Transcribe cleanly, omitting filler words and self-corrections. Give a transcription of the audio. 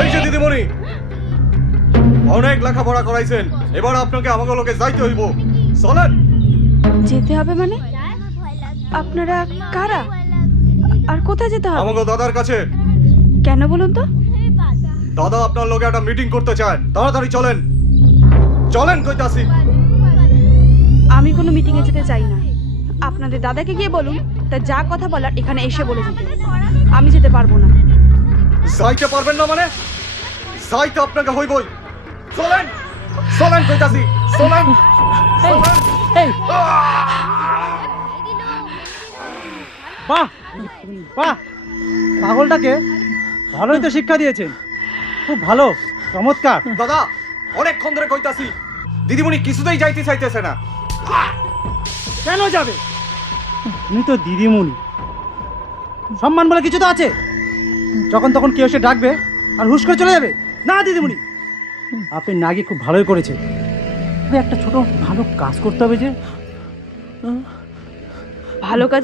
এই যে দিদিমণি, অনেক লেখাপড়া করাইছেন, এবার আপনাকে আমাকে লোকে যাইতে হইব। চলেন। যেতে হবে মানে? আপনারা কারা আর কোথায় যেতে হবে? আমাকে দাদার কাছে। কেন বলুন তো? দাদা আপনার লোকে একটা মিটিং করতে চায়, তাড়াতাড়ি চলেন। চলেন কইতাছি। আমি কোনো মিটিংয়ে যেতে চাই না। আপনাদের দাদাকে গিয়ে বলুন তা যা কথা বলার এখানে এসে বলে যেতে। আমি যেতে পারবো না। যাইতে পারবেন না মানে? যাইতে আপনাকে হইবই। চলেন চলেন কইতাছি, চলেন। এই বাহ বাহ, পাগলটাকে ভালোই তো শিক্ষা দিয়েছেন, খুব ভালো, চমৎকার। দাদা অনেকক্ষণ ধরে কইতাছি, দিদিমণি কিছুতেই যাইতে চাইতেছে না। কেন যাবে? উনি তো দিদিমণি, সম্মান বলে কিছু তো আছে। যখন তখন কেউ এসে ডাকবে আর হুশ করে চলে যাবে না। দিদিমণি, আপনি না গিয়ে খুব ভালোই করেছেন। একটা ছোট ভালো কাজ করতে হবে যে। ভালো কাজ